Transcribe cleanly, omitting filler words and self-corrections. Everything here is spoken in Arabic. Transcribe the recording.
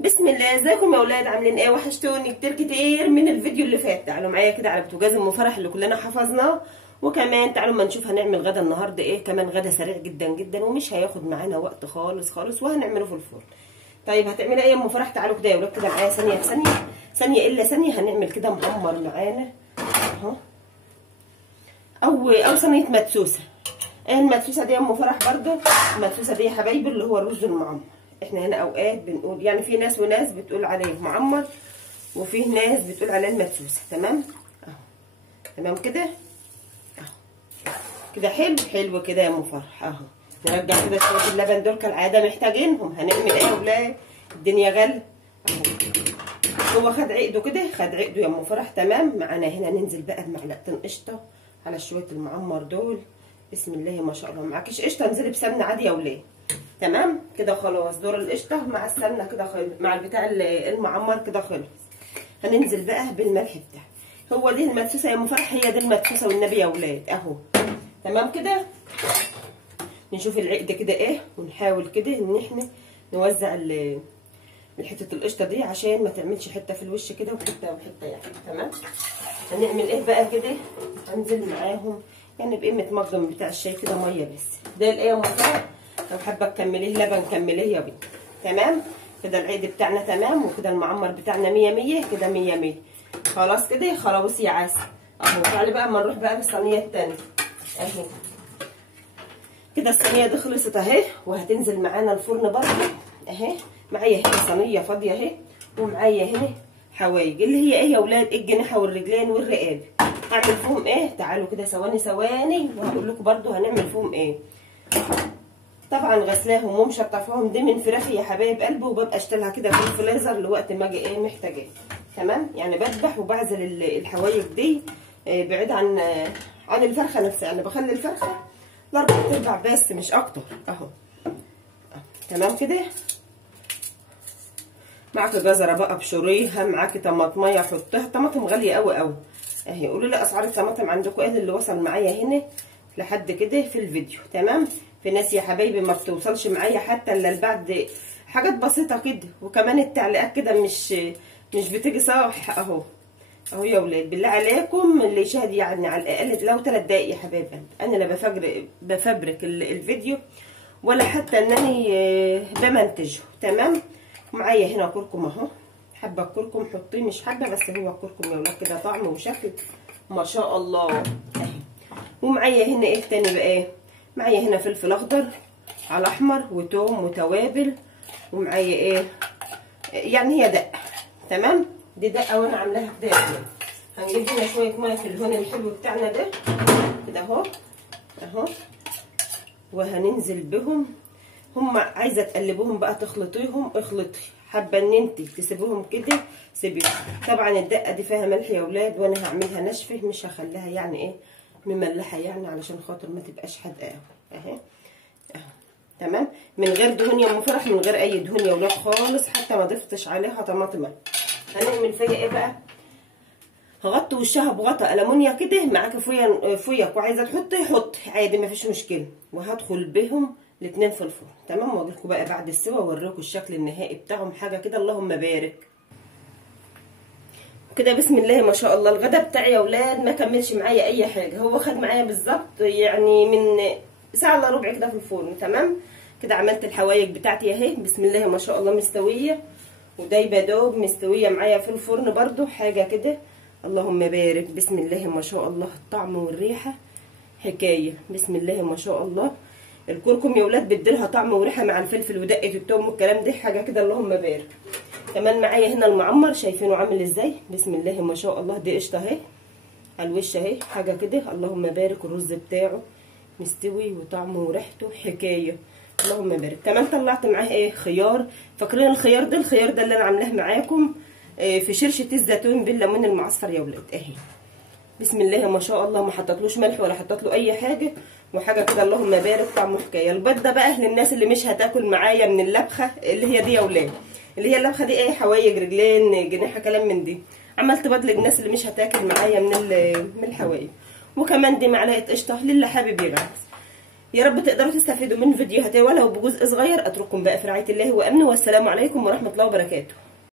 بسم الله. ازيكم يا اولاد؟ عاملين ايه؟ وحشتوني كتير كتير من الفيديو اللي فات. تعالوا معايا كده على بوتاجاز ام فرح اللي كلنا حفظناه. وكمان تعالوا ما نشوف هنعمل غدا النهارده ايه. كمان غدا سريع جدا جدا ومش هياخد معانا وقت خالص خالص، وهنعمله في الفرن. طيب هتعملي ايه يا ام فرح؟ تعالوا كده يا اولاد كده معايا ثانيه في ثانيه، ثانيه الا ثانيه. هنعمل كده محمر معانا اهو، او صينيه مدسوسه. المدسوسه دي يا ام فرح برده، المدسوسه دي يا حبايبي اللي هو الرز المعمر. احنا هنا اوقات بنقول يعني في ناس وناس بتقول عليه معمر، وفي ناس بتقول عليه المدسوسه. تمام اهو، تمام كده اهو كده. حلو حلو كده يا ام فرح اهو. نرجع كده شويه اللبن دول كالعاده محتاجينهم. هنعمل ايه يا ولاد؟ الدنيا غلا اهو. هو خد عقده كده، خد عقده يا ام فرح. تمام. معانا هنا ننزل بقى بمعلقتين قشطه على شويه المعمر دول. بسم الله ما شاء الله. معكيش قشطه انزلي بسمنه عادي يا ولاد. تمام كده خلاص. دور القشطه مع السمنه كده خلص، مع البتاع المعمر كده خلص. هننزل بقى بالملح بتاعه. هو دي المدسوسه يا ام فرح، هي دي المدسوسه والنبي يا ولاد اهو. تمام كده. نشوف العقد كده ايه، ونحاول كده ان احنا نوزع حته القشطه دي عشان ما تعملش حته في الوش كده وحته وحته يعني. تمام. هنعمل ايه بقى كده؟ هنزل معاهم يعني بقيمه مجرم بتاع الشاي كده ميه بس. ده الايه يا ام فرح؟ لو حابه تكمليه لبن كمليه يا بنت. تمام كده. العيد بتاعنا تمام، وكده المعمر بتاعنا 100 100 كده 100 100. خلاص كده خلاص يا عسل اهو. تعالي بقى اما نروح بقى بالصينيه الثانيه اهي. كده الصينيه دي خلصت اهي، وهتنزل معانا الفرن برده اهي. معايا هنا صينيه فاضيه اهي، ومعايا هنا حوايج اللي هي ايه يا اولاد؟ الجناحه والرجلين والرقاب. هعمل فيهم ايه؟ تعالوا كده ثواني ثواني وهقول لكم برده هنعمل فيهم ايه. طبعا غسلاهم ومشطفاهم. دي من فراخي يا حبايب قلبي، وببقى اشتلها كده في الفريزر لوقت ما اجي ايه محتاجاه. تمام. يعني بذبح وبعزل الحوايج دي بعيد عن الفرخه نفسها. يعني بخلي الفرخه ل4 ارباع بس مش اكتر اهو. تمام كده. معاكي جزره بقى بشوريها، معاكي طماطميه حطها. طماطم غاليه قوي قوي اهي. قولوا لي اسعار الطماطم عندكم ايه اللي وصل معايا هنا لحد كده في الفيديو. تمام. في ناس يا حبايبي ما بتوصلش معايا حتى الا لبعد حاجات بسيطه كده، وكمان التعليقات كده مش بتيجي صح اهو. اهو يا ولاد بالله عليكم اللي يشاهد يعني على الاقل لو 3 دقايق يا حبايب قلبي. انا لا بفبرك الفيديو ولا حتى انني بمنتجه. تمام. معايا هنا كركم اهو. حابه الكركم حطيه، مش حابه بس هو الكركم يا ولاد كده طعم وشكل ما شاء الله اهي. ومعايا هنا ايه تاني بقى؟ ايه معايا هنا؟ فلفل اخضر على احمر وتوم وتوابل. ومعايا ايه يعني؟ هي دقه. تمام. دي دقه وانا عاملاها كده. هنجيب هنا شويه ميه في الهون الحلو بتاعنا ده كده اهو اهو، وهننزل بهم. هم عايزه تقلبوهم بقى تخلطيهم اخلطي، حابه ان انت تسيبوهم كده سيبيهم. طبعا الدقه دي فيها ملح يا ولاد، وانا هعملها ناشفه مش هخليها يعني ايه مملحه، يعني علشان خاطر ما تبقاش حادقه اهي اهو. تمام. من غير دهون يا ام فرح، من غير اي دهون يا ولاد خالص، حتى ما ضفتش عليها طماطم. هنعمل فيها ايه بقى؟ هغطي وشها بغطا المونيا كده. معاكي فويك وعايزه تحطي حطي عادي مفيش مشكله. وهدخل بهم الاثنين في الفرن. تمام. واجي لكم بقى بعد السوا واوريكم الشكل النهائي بتاعهم. حاجه كده اللهم بارك كده. بسم الله ما شاء الله. الغدا بتاعي يا ولاد ما كملش معايا اي حاجه، هو خد معايا بالظبط يعني من ساعه الا ربع كده في الفرن. تمام كده. عملت الحوايج بتاعتي اهي بسم الله ما شاء الله مستويه ودايبه دوب مستويه معايا في الفرن برده. حاجه كده اللهم بارك. بسم الله ما شاء الله. الطعم والريحه حكايه. بسم الله ما شاء الله. الكركم يا ولاد بيديلها طعم وريحه مع الفلفل ودقه التوم والكلام ده. حاجه كده اللهم بارك. كمان معايا هنا المعمر شايفينه عامل ازاي؟ بسم الله ما شاء الله. دي قشطه اهي على الوش اهي. حاجه كده اللهم بارك. الرز بتاعه مستوي وطعمه وريحته حكايه اللهم بارك. كمان طلعت معاه ايه؟ خيار. فاكرين الخيار ده؟ الخيار ده اللي انا عاملاه معاكم في شرشه الزيتون بالليمون المعصفر يا ولاد اهي. بسم الله ما شاء الله. ما حطيتلوش ملح ولا حطيت له اي حاجه، وحاجه كده اللهم بارك طعمه حكايه. البيض ده بقى للناس اللي مش هتاكل معايا من اللبخه اللي هي دي يا ولاد، اللي هي اللبخه دي ايه؟ حوايج رجلين جناحه كلام من دي. عملت بيض للناس اللي مش هتاكل معايا من الحوايج. وكمان دي معلقه قشطه للي حابب يغمس. يا رب تقدروا تستفيدوا من فيديوهاتي ولو بجزء صغير. اترككم بقى في رعايه الله وامنه، والسلام عليكم ورحمه الله وبركاته.